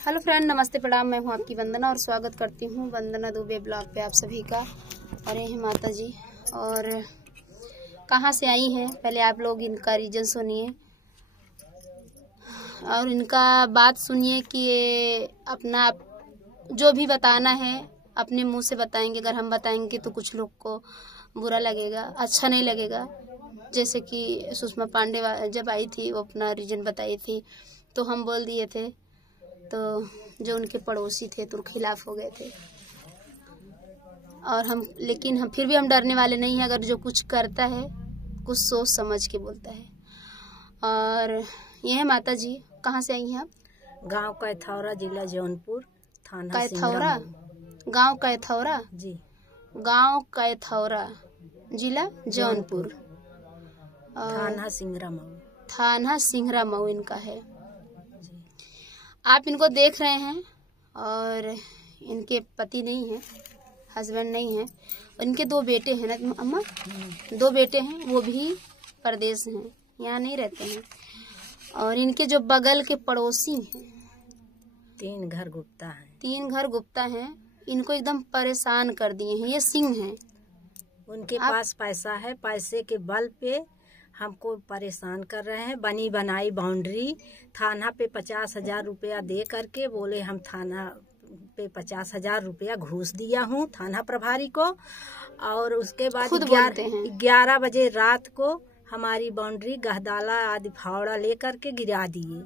Hello friend, नमस्ते प्रणाम। मैं हूं आपकी वंदना और स्वागत करती हूं वंदना दुबे ब्लॉग पे आप सभी का। और ये है माता जी और कहां से आई हैं पहले आप लोग इनका रीजन सुनिए और इनका बात सुनिए कि ये अपना जो भी बताना है अपने मुंह से बताएंगे। अगर हम बताएंगे तो कुछ लोग को बुरा लगेगा, अच्छा नहीं लगेगा। जैसे कि सुषमा पांडे जब आई थी वो अपना रीजन बताई थी तो हम बोल दिए थे, तो जो उनके पड़ोसी थे तो खिलाफ हो गए थे। और लेकिन हम फिर भी हम डरने वाले नहीं हैं। अगर जो कुछ करता है कुछ सोच समझ के बोलता है। और ये है माता जी। कहाँ से आई हैं आप? गांव कैथौरा, जिला जौनपुर, थाना कैथौरा। गांव कैथौरा जी। गांव कैथौरा, जिला जौनपुर, थाना सिंगरा मऊ। थाना सिंगरा मऊ इनका है। आप इनको देख रहे हैं और इनके पति नहीं है, हस्बैंड नहीं है। इनके दो बेटे हैं ना अम्मा? दो बेटे हैं, वो भी परदेश हैं, यहाँ नहीं रहते हैं। और इनके जो बगल के पड़ोसी हैं, 3 घर गुप्ता हैं। 3 घर गुप्ता हैं, इनको एकदम परेशान कर दिए हैं। ये सिंह हैं। उनके पास पैसा है, पैसे के बल पे हमको परेशान कर रहे हैं। बनी बनाई बाउंड्री थाना पे 50,000 रुपया दे करके बोले हम थाना पे 50,000 रुपया घूस दिया हूँ थाना प्रभारी को। और उसके बाद 11 बजे रात को हमारी बाउंड्री गहदाला आदि फावड़ा लेकर के गिरा दिए।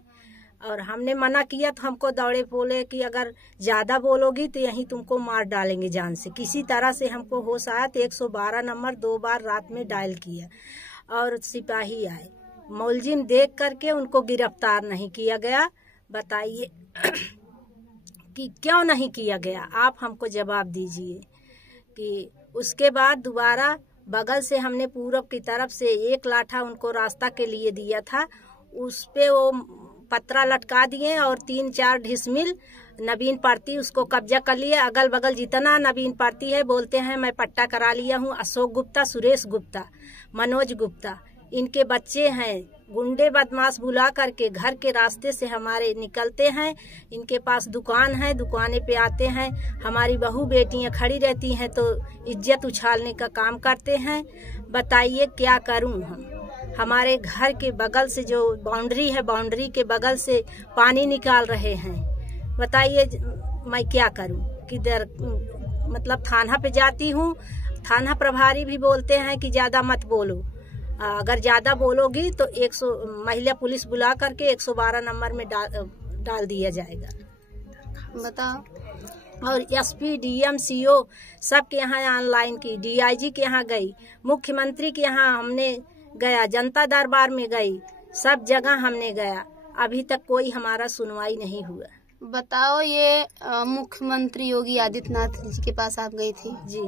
और हमने मना किया तो हमको दौड़े बोले कि अगर ज्यादा बोलोगी तो यहीं तुमको मार डालेंगे जान से। किसी तरह से हमको होश आया तो 112 नंबर 2 बार रात में डायल किया और सिपाही आए। मुलजिम देख करके उनको गिरफ्तार नहीं किया गया। बताइए कि क्यों नहीं किया गया? आप हमको जवाब दीजिए। कि उसके बाद दोबारा बगल से हमने पूरब की तरफ से 1 लाठा उनको रास्ता के लिए दिया था, उस पे वो पत्रा लटका दिए और 3-4 ढिसमिल नवीन पार्टी उसको कब्जा कर लिए। अगल बगल जितना नवीन पार्टी है बोलते हैं मैं पट्टा करा लिया हूँ। अशोक गुप्ता, सुरेश गुप्ता, मनोज गुप्ता, इनके बच्चे हैं। गुंडे बदमाश बुला करके घर के रास्ते से हमारे निकलते हैं। इनके पास दुकान है, दुकाने पे आते हैं। हमारी बहू बेटियां खड़ी रहती हैं तो इज्जत उछालने का काम करते हैं। बताइए क्या करूं हम? हमारे घर के बगल से जो बाउंड्री है, बाउंड्री के बगल से पानी निकाल रहे हैं। बताइए मैं क्या करूं? किधर मतलब थाना पे जाती हूँ, थाना प्रभारी भी बोलते हैं कि ज्यादा मत बोलो। अगर ज्यादा बोलोगी तो 100 महिला पुलिस बुला करके 112 नंबर में डाल दिया जाएगा। बताओ। और एसपी, डीएम, सीओ सबके यहाँ ऑनलाइन की, डीआईजी के यहाँ गई, मुख्यमंत्री के यहाँ हमने गया, जनता दरबार में गई, सब जगह हमने गया। अभी तक कोई हमारा सुनवाई नहीं हुआ। बताओ, ये मुख्यमंत्री योगी आदित्यनाथ जी के पास आप गई थी? जी,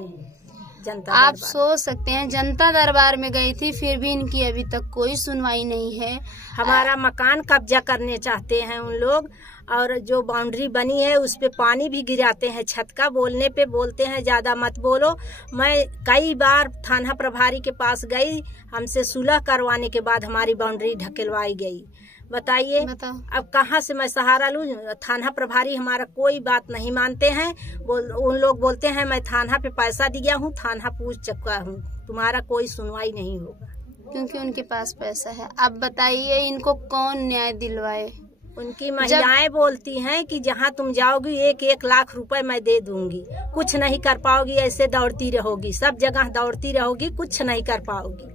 जनता आप दरबार। सोच सकते हैं, जनता दरबार में गई थी, फिर भी इनकी अभी तक कोई सुनवाई नहीं है। हमारा मकान कब्जा करने चाहते हैं उन लोग। और जो बाउंड्री बनी है उस पे पानी भी गिराते हैं छत का। बोलने पे बोलते हैं ज्यादा मत बोलो। मैं कई बार थाना प्रभारी के पास गई, हमसे सुलह करवाने के बाद हमारी बाउंड्री ढकेलवाई गई। बताइए अब कहाँ से मैं सहारा लूं? थाना प्रभारी हमारा कोई बात नहीं मानते हैं। उन लोग बोलते हैं मैं थाना पे पैसा दिया हूँ, थाना पूछ चुका हूँ, तुम्हारा कोई सुनवाई नहीं होगा। क्योंकि उनके पास पैसा है। अब बताइए इनको कौन न्याय दिलवाए? उनकी महिलाएं बोलती हैं कि जहाँ तुम जाओगी 1-1 लाख रुपए मैं दे दूंगी। कुछ नहीं कर पाओगी, ऐसे दौड़ती रहोगी, सब जगह दौड़ती रहोगी, कुछ नहीं कर पाओगी।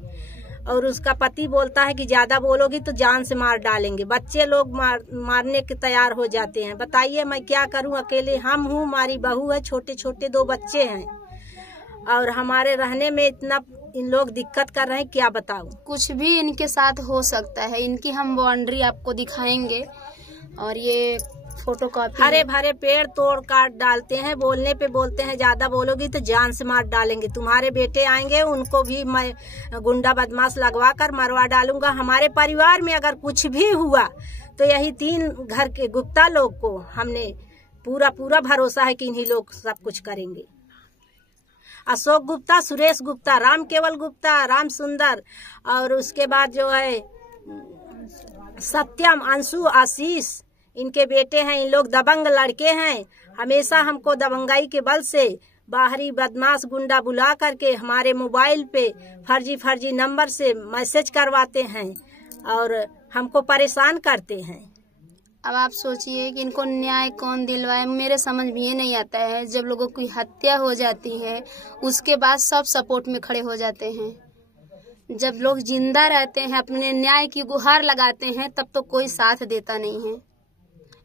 और उसका पति बोलता है कि ज्यादा बोलोगी तो जान से मार डालेंगे। बच्चे लोग मारने के तैयार हो जाते हैं। बताइए मैं क्या करूं? अकेले हम हूं, हमारी बहू है, छोटे छोटे 2 बच्चे हैं और हमारे रहने में इतना इन लोग दिक्कत कर रहे हैं, क्या बताऊं? कुछ भी इनके साथ हो सकता है। इनकी हम बाउंड्री आपको दिखाएंगे और ये फोटोकॉपी। हरे भरे पेड़ तोड़ काट डालते हैं। बोलने पे बोलते हैं ज्यादा बोलोगी तो जान से मार डालेंगे। तुम्हारे बेटे आएंगे उनको भी मैं गुंडा बदमाश लगवा कर मरवा डालूंगा। हमारे परिवार में अगर कुछ भी हुआ तो यही 3 घर के गुप्ता लोग को हमने पूरा भरोसा है कि इन्हीं लोग सब कुछ करेंगे। अशोक गुप्ता, सुरेश गुप्ता, राम केवल गुप्ता, राम सुंदर, और उसके बाद जो है सत्यम, अंशु, आशीष, इनके बेटे हैं, इन लोग दबंग लड़के हैं। हमेशा हमको दबंगाई के बल से बाहरी बदमाश गुंडा बुला करके हमारे मोबाइल पे फर्जी नंबर से मैसेज करवाते हैं और हमको परेशान करते हैं। अब आप सोचिए कि इनको न्याय कौन दिलवाए। मेरे समझ में ये नहीं आता है, जब लोगों की हत्या हो जाती है उसके बाद सब सपोर्ट में खड़े हो जाते हैं। जब लोग जिंदा रहते हैं, अपने न्याय की गुहार लगाते हैं, तब तो कोई साथ देता नहीं है।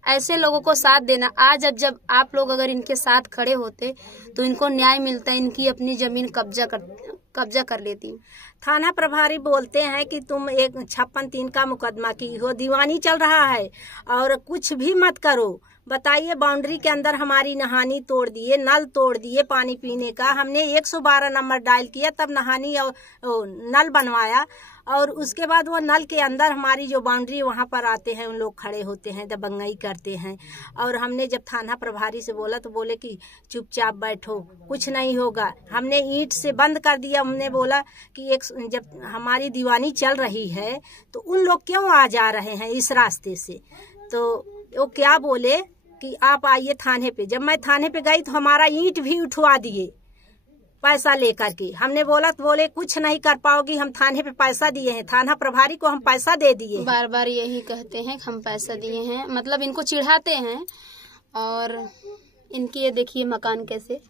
ऐसे लोगों को साथ देना, आज जब आप लोग अगर इनके साथ खड़े होते तो इनको न्याय मिलता, इनकी अपनी जमीन कब्जा कर लेती। थाना प्रभारी बोलते हैं कि तुम एक 56(3) का मुकदमा की हो, दीवानी चल रहा है और कुछ भी मत करो। बताइए, बाउंड्री के अंदर हमारी नहानी तोड़ दिए, नल तोड़ दिए पानी पीने का। हमने 112 नंबर डायल किया, तब नहानी और नल बनवाया और उसके बाद वो नल के अंदर हमारी जो बाउंड्री वहाँ पर आते हैं, उन लोग खड़े होते हैं, दबंगाई करते हैं। और हमने जब थाना प्रभारी से बोला तो बोले कि चुपचाप बैठो, कुछ नहीं होगा। हमने ईंट से बंद कर दिया। हमने बोला कि जब हमारी दीवानी चल रही है तो उन लोग क्यों आ जा रहे हैं इस रास्ते से। तो वो क्या बोले कि आप आइए थाने पे। जब मैं थाने पे गई तो हमारा ईंट भी उठवा दिए पैसा लेकर के। हमने बोला तो बोले कुछ नहीं कर पाओगी, हम थाने पे पैसा दिए हैं, थाना प्रभारी को हम पैसा दे दिए। बार बार यही कहते हैं कि हम पैसा दिए हैं, मतलब इनको चिढ़ाते हैं। और इनकी ये देखिए मकान कैसे,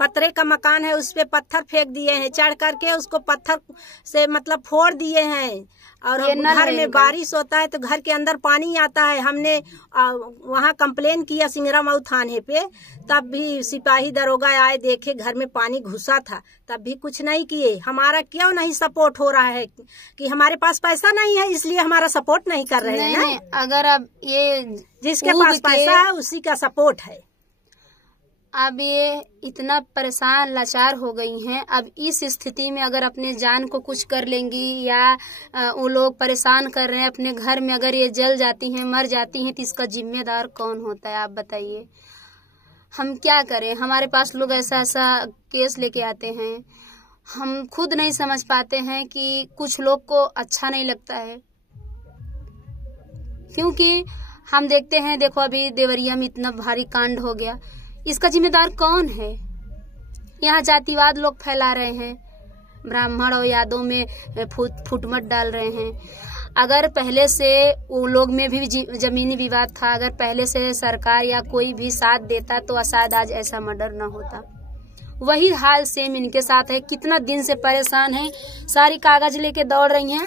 पत्थरे का मकान है, उस पे पत्थर फेंक दिए हैं, चढ़ करके उसको पत्थर से मतलब फोड़ दिए हैं। और घर में बारिश होता है तो घर के अंदर पानी आता है। हमने वहाँ कंप्लेन किया सिंगरामऊ थाने पे, तब भी सिपाही दरोगा आए, देखे घर में पानी घुसा था, तब भी कुछ नहीं किए। हमारा क्यों नहीं सपोर्ट हो रहा है कि हमारे पास पैसा नहीं है इसलिए हमारा सपोर्ट नहीं कर रहे हैं ना। अगर अब ये जिसके पास पैसा है उसी का सपोर्ट है। अब ये इतना परेशान लाचार हो गई हैं। अब इस स्थिति में अगर अपने जान को कुछ कर लेंगी या वो लोग परेशान कर रहे हैं अपने घर में, अगर ये जल जाती हैं, मर जाती हैं, तो इसका जिम्मेदार कौन होता है आप बताइए। हम क्या करें, हमारे पास लोग ऐसा केस लेके आते हैं, हम खुद नहीं समझ पाते हैं कि कुछ लोग को अच्छा नहीं लगता है। क्योंकि हम देखते हैं, देखो अभी देवरिया में इतना भारी कांड हो गया, इसका जिम्मेदार कौन है। यहाँ जातिवाद लोग फैला रहे हैं, ब्राह्मण और यादव में फुटमट डाल रहे हैं। अगर पहले से वो लोग में भी जमीनी विवाद था, अगर पहले से सरकार या कोई भी साथ देता तो शायद आज ऐसा मर्डर न होता। वही हाल सेम इनके साथ है। कितना दिन से परेशान है, सारी कागज लेके दौड़ रही हैं।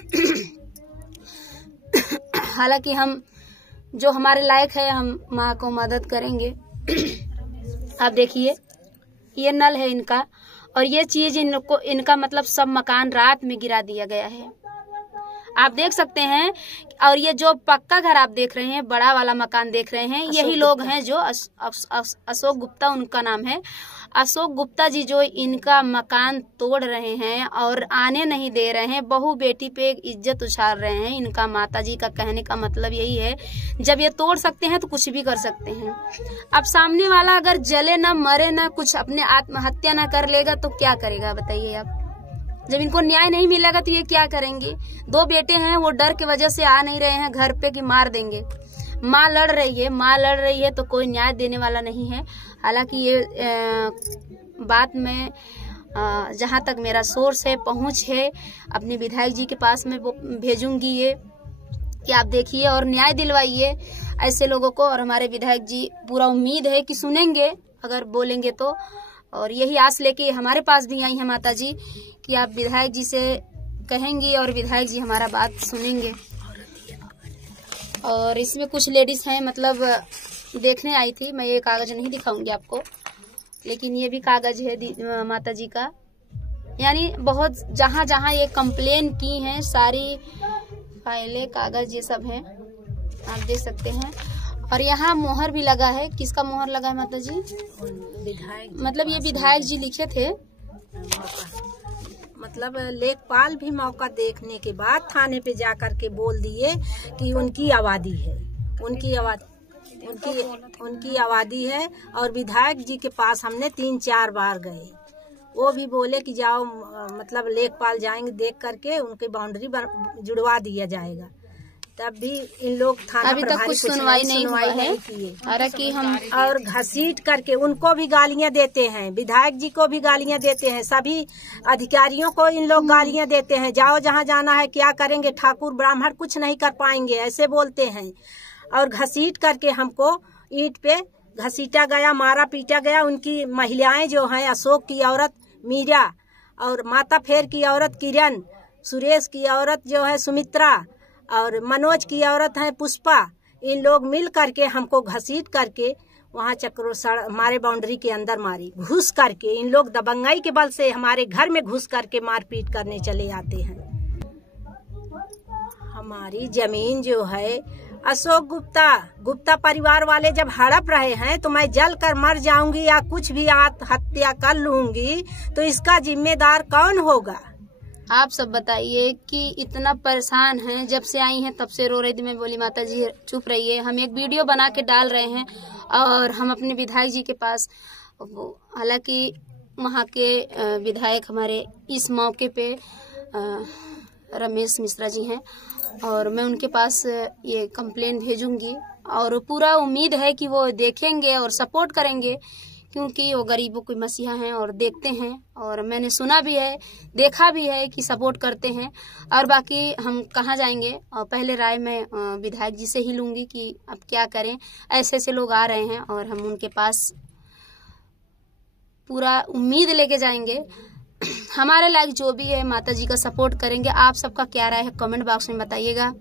हालांकि हम जो हमारे लायक है हम माँ को मदद करेंगे। आप देखिए ये नल है इनका, और ये चीज इनका मतलब सब मकान रात में गिरा दिया गया है, आप देख सकते हैं। और ये जो पक्का घर आप देख रहे हैं, बड़ा वाला मकान देख रहे हैं, यही लोग हैं जो अशोक गुप्ता उनका नाम है। अशोक गुप्ता जी जो इनका मकान तोड़ रहे हैं और आने नहीं दे रहे हैं, बहू बेटी पे इज्जत उछाल रहे हैं। इनका माता जी का कहने का मतलब यही है, जब ये तोड़ सकते हैं तो कुछ भी कर सकते हैं। अब सामने वाला अगर जले ना, मरे ना, कुछ अपने आत्महत्या ना कर लेगा तो क्या करेगा बताइए आप। जब इनको न्याय नहीं मिलेगा तो ये क्या करेंगे। 2 बेटे हैं, वो डर की वजह से आ नहीं रहे हैं घर पे कि मार देंगे। माँ लड़ रही है तो कोई न्याय देने वाला नहीं है। हालांकि ये बात में जहां तक मेरा सोर्स है, पहुंच है, अपने विधायक जी के पास में भेजूंगी ये कि आप देखिए और न्याय दिलवाइए ऐसे लोगों को। और हमारे विधायक जी पूरा उम्मीद है कि सुनेंगे अगर बोलेंगे तो। और यही आस लेके हमारे पास भी आई है माता जी कि आप विधायक जी से कहेंगी और विधायक जी हमारा बात सुनेंगे। और इसमें कुछ लेडीज हैं, मतलब देखने आई थी। मैं ये कागज नहीं दिखाऊंगी आपको, लेकिन ये भी कागज है माता जी का। यानी बहुत जहाँ जहाँ ये कंप्लेन की हैं, सारी फाइलें, कागज ये सब हैं, आप देख सकते हैं। और यहाँ मोहर भी लगा है। किसका मोहर लगा है माता जी? विधायक, मतलब ये विधायक जी लिखे थे। मतलब लेखपाल भी मौका देखने के बाद थाने पे जाकर के बोल दिए कि उनकी आबादी है, उनकी आबादी है। और विधायक जी के पास हमने 3-4 बार गए, वो भी बोले कि जाओ, मतलब लेखपाल जाएंगे, देख करके उनकी बाउंड्री जुड़वा दिया जाएगा। तब भी इन लोग थाना अभी तक कुछ सुनवाई नहीं हुआ है। अरे कि हम और घसीट करके उनको भी गालियां देते हैं, विधायक जी को भी गालियां देते हैं, सभी अधिकारियों को इन लोग गालियां देते हैं। जाओ जहां जाना है, क्या करेंगे, ठाकुर ब्राह्मण कुछ नहीं कर पाएंगे, ऐसे बोलते हैं। और घसीट करके हमको ईंट पे घसीटा गया, मारा पीटा गया। उनकी महिलाएं जो हैं, अशोक की औरत मीरा और माता फेर की औरत किरण, सुरेश की औरत जो है सुमित्रा और मनोज की औरत है पुष्पा, इन लोग मिल करके हमको घसीट करके वहाँ हमारे बाउंड्री के अंदर मारी, घुस करके। इन लोग दबंगाई के बल से हमारे घर में घुस करके मारपीट करने चले आते हैं। हमारी जमीन जो है अशोक गुप्ता परिवार वाले जब हड़प रहे हैं तो मैं जल कर मर जाऊंगी या कुछ भी आत्महत्या कर लूंगी, तो इसका जिम्मेदार कौन होगा? आप सब बताइए कि इतना परेशान हैं, जब से आई हैं तब से रो रही थी। मैं बोली माता जी चुप रहिए, हम एक वीडियो बना के डाल रहे हैं और हम अपने विधायक जी के पास, हालांकि वहाँ के विधायक हमारे इस मौके पे रमेश मिश्रा जी हैं और मैं उनके पास ये कंप्लेन भेजूंगी और पूरा उम्मीद है कि वो देखेंगे और सपोर्ट करेंगे, क्योंकि वो गरीबों के मसीहा हैं और देखते हैं। और मैंने सुना भी है, देखा भी है कि सपोर्ट करते हैं। और बाकी हम कहाँ जाएंगे, और पहले राय मैं विधायक जी से ही लूंगी कि अब क्या करें। ऐसे ऐसे लोग आ रहे हैं और हम उनके पास पूरा उम्मीद लेके जाएंगे। हमारे लायक जो भी है माता जी का सपोर्ट करेंगे। आप सबका क्या राय है कमेंट बॉक्स में बताइएगा।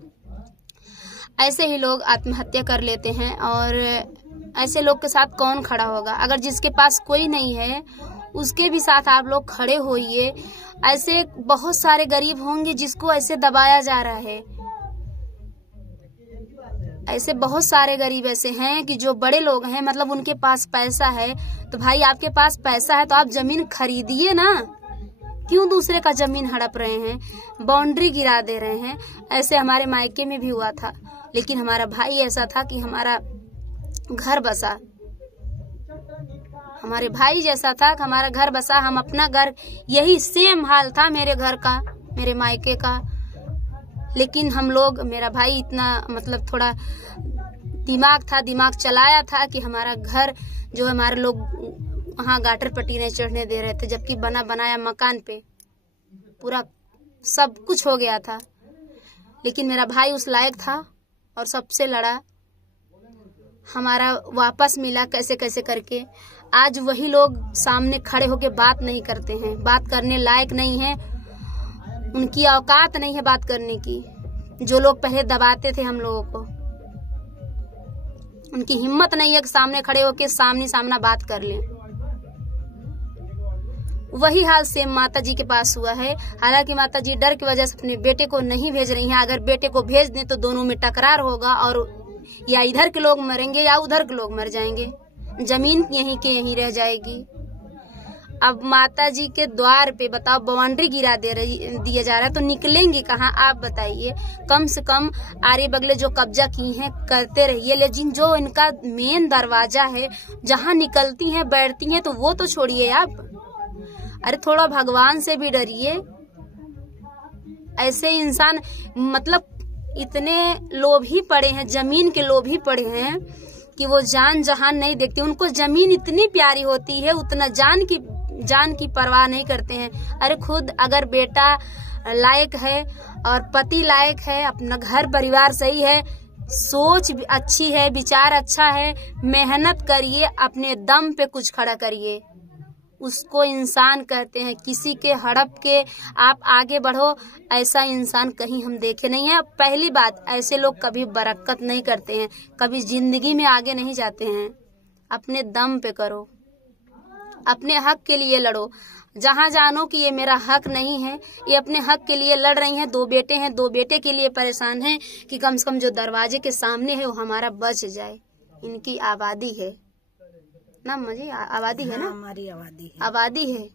ऐसे ही लोग आत्महत्या कर लेते हैं और ऐसे लोग के साथ कौन खड़ा होगा? अगर जिसके पास कोई नहीं है उसके भी साथ आप लोग खड़े होइए। ऐसे बहुत सारे गरीब होंगे जिसको ऐसे दबाया जा रहा है। ऐसे बहुत सारे गरीब ऐसे हैं कि जो बड़े लोग हैं, मतलब उनके पास पैसा है। तो भाई आपके पास पैसा है तो आप जमीन खरीदिए ना, क्यों दूसरे का जमीन हड़प रहे हैं, बाउंड्री गिरा दे रहे हैं? ऐसे हमारे मायके में भी हुआ था, लेकिन हमारा भाई ऐसा था कि हमारा घर बसा, हमारे भाई जैसा था कि हमारा घर बसा। हम अपना घर, यही सेम हाल था मेरे घर का, मेरे मायके का। लेकिन हम लोग, मेरा भाई इतना मतलब थोड़ा दिमाग चलाया था कि हमारा घर जो हमारे लोग वहाँ गाटर पट्टी नहीं चढ़ने दे रहे थे, जबकि बना बनाया मकान पे पूरा सब कुछ हो गया था। लेकिन मेरा भाई उस लायक था और सबसे लड़ा, हमारा वापस मिला कैसे कैसे करके। आज वही लोग सामने खड़े होके बात नहीं करते हैं, बात करने लायक नहीं है, उनकी औकात नहीं है बात करने की। जो लोग पहले दबाते थे हम लोगों को, उनकी हिम्मत नहीं है कि सामने खड़े होके सामना बात कर लें। वही हाल सेम माता जी के पास हुआ है। हालांकि माता जी डर की वजह से अपने बेटे को नहीं भेज रही हैं। अगर बेटे को भेज दें तो दोनों में टकरार होगा और या इधर के लोग मरेंगे या उधर के लोग मर जाएंगे, जमीन यहीं के यहीं रह जाएगी। अब माता जी के द्वार पे बताओ बाउंड्री गिरा दिया जा रहा है, तो निकलेंगी कहाँ आप बताइए? कम से कम आरे बगले जो कब्जा की हैं करते रहिए, लेकिन जो इनका मेन दरवाजा है जहाँ निकलती हैं बैठती हैं, तो वो तो छोड़िए आप। अरे थोड़ा भगवान से भी डरिए। ऐसे इंसान मतलब इतने लोभी पड़े हैं, जमीन के लोभी पड़े हैं कि वो जान जहान नहीं देखते। उनको जमीन इतनी प्यारी होती है, उतना जान की परवाह नहीं करते हैं। अरे खुद अगर बेटा लायक है और पति लायक है, अपना घर परिवार सही है, सोच अच्छी है, विचार अच्छा है, मेहनत करिए, अपने दम पे कुछ खड़ा करिए, उसको इंसान कहते हैं। किसी के हड़प के आप आगे बढ़ो, ऐसा इंसान कहीं हम देखे नहीं है। पहली बात, ऐसे लोग कभी बरकत नहीं करते हैं, कभी जिंदगी में आगे नहीं जाते हैं। अपने दम पे करो, अपने हक के लिए लड़ो। जहाँ जानो कि ये मेरा हक नहीं है, ये अपने हक के लिए लड़ रही हैं। 2 बेटे हैं, 2 बेटे के लिए परेशान हैं कि कम से कम जो दरवाजे के सामने है वो हमारा बच जाए। इनकी आबादी है ना, मुझे आबादी है ना, हमारी आबादी है।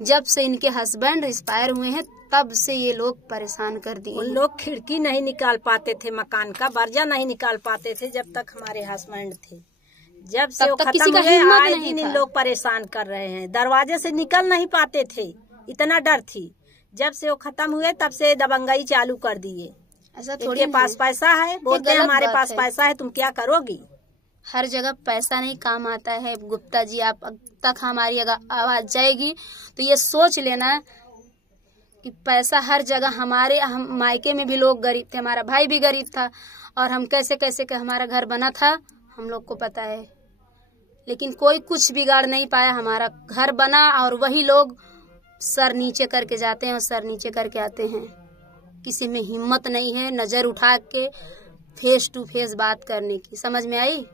जब से इनके हस्बैंड एक्सपायर हुए हैं तब से ये लोग परेशान कर दिए। उन लोग खिड़की नहीं निकाल पाते थे, मकान का बर्जा नहीं निकाल पाते थे जब तक हमारे हस्बैंड थे। जब से वो खत्म हुए आए दिन इन लोग परेशान कर रहे हैं। दरवाजे से निकल नहीं पाते थे, इतना डर थी। जब से वो खत्म हुए तब से दबंगाई चालू कर दिए। ऐसा थोड़ी इनके पास पैसा है, बोलते हैं हमारे पास पैसा है, तुम क्या करोगी। हर जगह पैसा नहीं काम आता है गुप्ता जी। आप तक हमारी अगर आवाज जाएगी तो ये सोच लेना कि पैसा हर जगह, हम मायके में भी लोग गरीब थे, हमारा भाई भी गरीब था, और हम कैसे कैसे के हमारा घर बना था हम लोग को पता है, लेकिन कोई कुछ बिगाड़ नहीं पाया। हमारा घर बना और वही लोग सर नीचे करके जाते हैं और सर नीचे करके आते हैं। किसी में हिम्मत नहीं है नजर उठा के फेस टू फेस बात करने की। समझ में आई?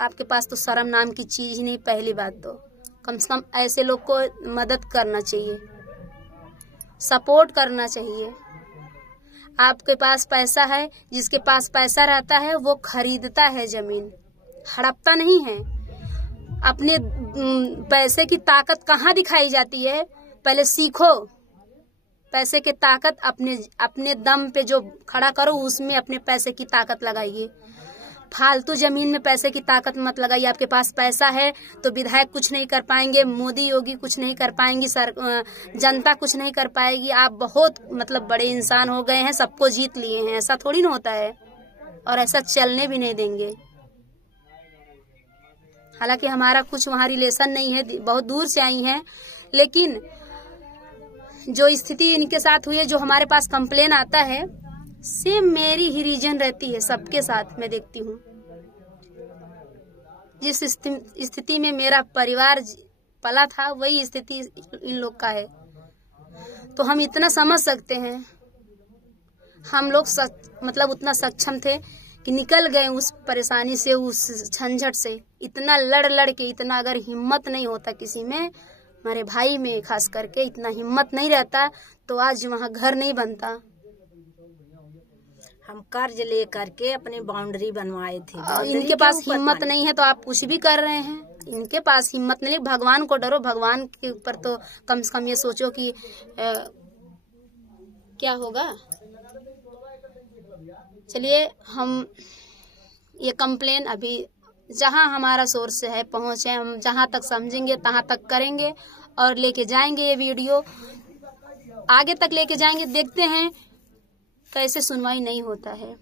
आपके पास तो शर्म नाम की चीज नहीं। पहली बात तो कम से कम ऐसे लोग को मदद करना चाहिए, सपोर्ट करना चाहिए। आपके पास पैसा है, जिसके पास पैसा रहता है वो खरीदता है जमीन, हड़पता नहीं है। अपने पैसे की ताकत कहाँ दिखाई जाती है, पहले सीखो। पैसे की ताकत अपने दम पे जो खड़ा करो, उसमें अपने पैसे की ताकत लगाइए। फालतू जमीन में पैसे की ताकत मत लगाइए। आपके पास पैसा है तो विधायक कुछ नहीं कर पाएंगे, मोदी योगी कुछ नहीं कर पाएंगी, जनता कुछ नहीं कर पाएगी। आप बहुत बड़े इंसान हो गए हैं, सबको जीत लिए हैं। ऐसा थोड़ी ना होता है, और ऐसा चलने भी नहीं देंगे। हालांकि हमारा कुछ वहाँ रिलेशन नहीं है, बहुत दूर से आई हैं, लेकिन जो स्थिति इनके साथ हुई है, जो हमारे पास कंप्लेन आता है, सेम मेरी ही रीजन रहती है सबके साथ। मैं देखती हूँ जिस स्थिति में मेरा परिवार पला था, वही स्थिति इन लोग का है। तो हम इतना समझ सकते हैं, हम लोग उतना सक्षम थे कि निकल गए उस परेशानी से, उस झंझट से। इतना लड़ के, इतना अगर हिम्मत नहीं होता किसी में, हमारे भाई में खास करके इतना हिम्मत नहीं रहता, तो आज वहाँ घर नहीं बनता। हम कर्ज ले करके अपनी बाउंड्री बनवाए थे। इनके पास हिम्मत नहीं है तो आप कुछ भी कर रहे हैं। इनके पास हिम्मत नहीं, भगवान को डरो। भगवान के ऊपर तो कम से कम ये सोचो कि क्या होगा। चलिए, हम ये कंप्लेन अभी जहां हमारा सोर्स है, पहुंच है, हम जहां तक समझेंगे तहां तक करेंगे और लेके जाएंगे। ये वीडियो आगे तक लेके जाएंगे। देखते हैं कैसे सुनवाई नहीं होता है।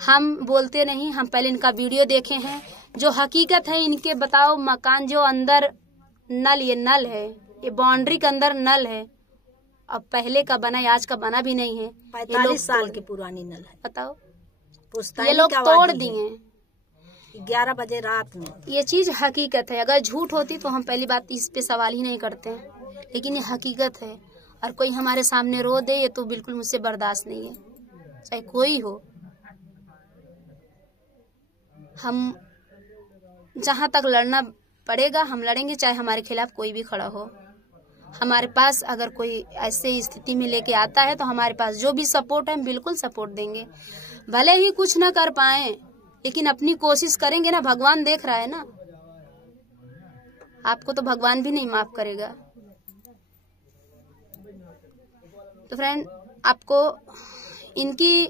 हम बोलते नहीं, हम पहले इनका वीडियो देखे हैं। जो हकीकत है इनके बताओ, मकान जो अंदर नल, ये नल है, ये बाउंड्री के अंदर नल है। अब पहले का बना, आज का बना भी नहीं है। 45 साल की पुरानी नल है। बताओ, ये लोग तोड़ दिए 11 बजे रात में। ये चीज हकीकत है। अगर झूठ होती तो हम पहली बात इस पे सवाल ही नहीं करते हैं, लेकिन ये हकीकत है। और कोई हमारे सामने रो दे, ये तो बिल्कुल मुझसे बर्दाश्त नहीं है, चाहे कोई हो। हम जहां तक लड़ना पड़ेगा हम लड़ेंगे, चाहे हमारे खिलाफ कोई भी खड़ा हो। हमारे पास अगर कोई ऐसे स्थिति में लेके आता है तो हमारे पास जो भी सपोर्ट है हम बिल्कुल सपोर्ट देंगे। भले ही कुछ ना कर पाए, लेकिन अपनी कोशिश करेंगे ना। भगवान देख रहा है ना, आपको तो भगवान भी नहीं माफ करेगा। तो फ्रेंड, आपको इनकी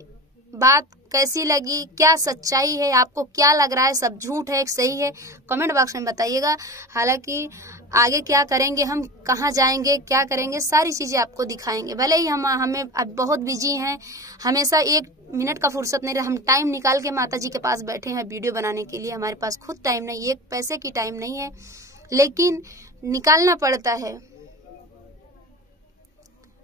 बात कैसी लगी, क्या सच्चाई है, आपको क्या लग रहा है, सब झूठ है सही है, कमेंट बॉक्स में बताइएगा। हालांकि आगे क्या करेंगे, हम कहाँ जाएंगे, क्या करेंगे, सारी चीजें आपको दिखाएंगे। भले ही हमें अब बहुत बिजी हैं, हमेशा 1 मिनट का फुर्सत नहीं रहा। हम टाइम निकाल के माता जी के पास बैठे हैं वीडियो बनाने के लिए। हमारे पास खुद टाइम नहीं, 1 पैसे की टाइम नहीं है, लेकिन निकालना पड़ता है।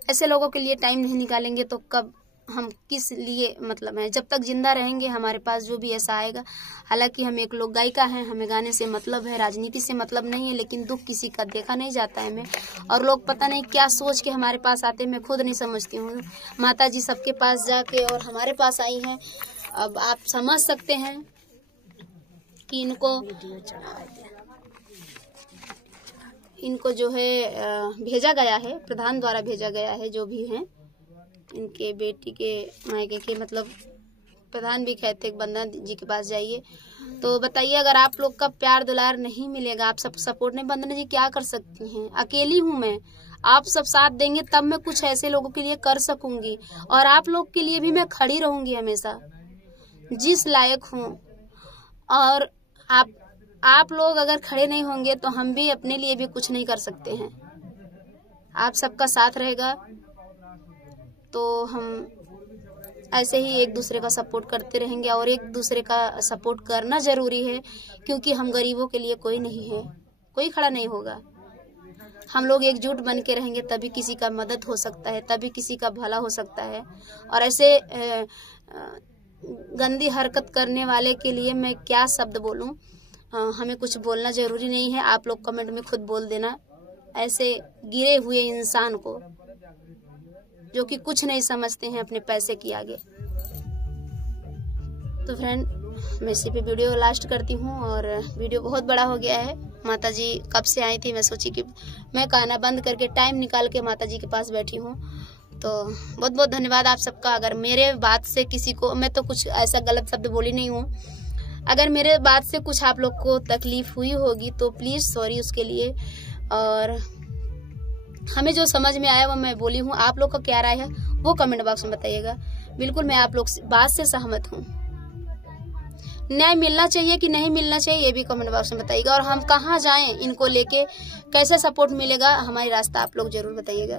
ऐसे लोगों के लिए टाइम नहीं निकालेंगे तो कब हम किस लिए है। जब तक जिंदा रहेंगे हमारे पास जो भी ऐसा आएगा। हालांकि हम एक लोक गायिका हैं, हमें गाने से मतलब है, राजनीति से मतलब नहीं है, लेकिन दुख किसी का देखा नहीं जाता है हमें। और लोग पता नहीं क्या सोच के हमारे पास आते हैं, मैं खुद नहीं समझती हूँ। माता जी सबके पास जाके और हमारे पास आई हैं। अब आप समझ सकते हैं कि इनको जो है भेजा गया है, प्रधान द्वारा भेजा गया है। जो भी हैं इनके बेटी के मायके के प्रधान भी कहते हैं बंदना जी के पास जाइए। तो बताइए, अगर आप लोग का प्यार दुलार नहीं मिलेगा, आप सब सपोर्ट नहीं, बंदना जी क्या कर सकती हैं। अकेली हूँ मैं, आप सब साथ देंगे तब मैं कुछ ऐसे लोगों के लिए कर सकूंगी, और आप लोग के लिए भी मैं खड़ी रहूंगी हमेशा जिस लायक हूँ। और आप लोग अगर खड़े नहीं होंगे तो हम भी अपने लिए भी कुछ नहीं कर सकते हैं। आप सबका साथ रहेगा तो हम ऐसे ही एक दूसरे का सपोर्ट करते रहेंगे। और एक दूसरे का सपोर्ट करना जरूरी है, क्योंकि हम गरीबों के लिए कोई नहीं है, कोई खड़ा नहीं होगा। हम लोग एकजुट बन के रहेंगे तभी किसी का मदद हो सकता है, तभी किसी का भला हो सकता है। और ऐसे गंदी हरकत करने वाले के लिए मैं क्या शब्द बोलूं, हमें कुछ बोलना जरूरी नहीं है। आप लोग कमेंट में खुद बोल देना, ऐसे गिरे हुए इंसान को जो कि कुछ नहीं समझते हैं अपने पैसे की आगे। तो फ्रेंड, मैं इसी पे वीडियो लास्ट करती हूँ। और वीडियो बहुत बड़ा हो गया है। माताजी कब से आई थी, मैं सोची कि मैं खाना बंद करके टाइम निकाल के माताजी के पास बैठी हूँ। तो बहुत बहुत धन्यवाद आप सबका। अगर मेरे बात से किसी को, मैं तो कुछ ऐसा गलत शब्द बोली नहीं हूँ, अगर मेरे बात से कुछ आप लोग को तकलीफ हुई होगी तो प्लीज़ सॉरी उसके लिए। और हमें जो समझ में आया वो मैं बोली हूँ। आप लोग का क्या राय है वो कमेंट बॉक्स में बताइएगा। बिल्कुल मैं आप लोग बात से सहमत हूँ। न्याय मिलना चाहिए कि नहीं मिलना चाहिए ये भी कमेंट बॉक्स में बताइएगा। और हम कहाँ जाएं इनको लेके, कैसे सपोर्ट मिलेगा, हमारी रास्ता आप लोग जरूर बताइएगा।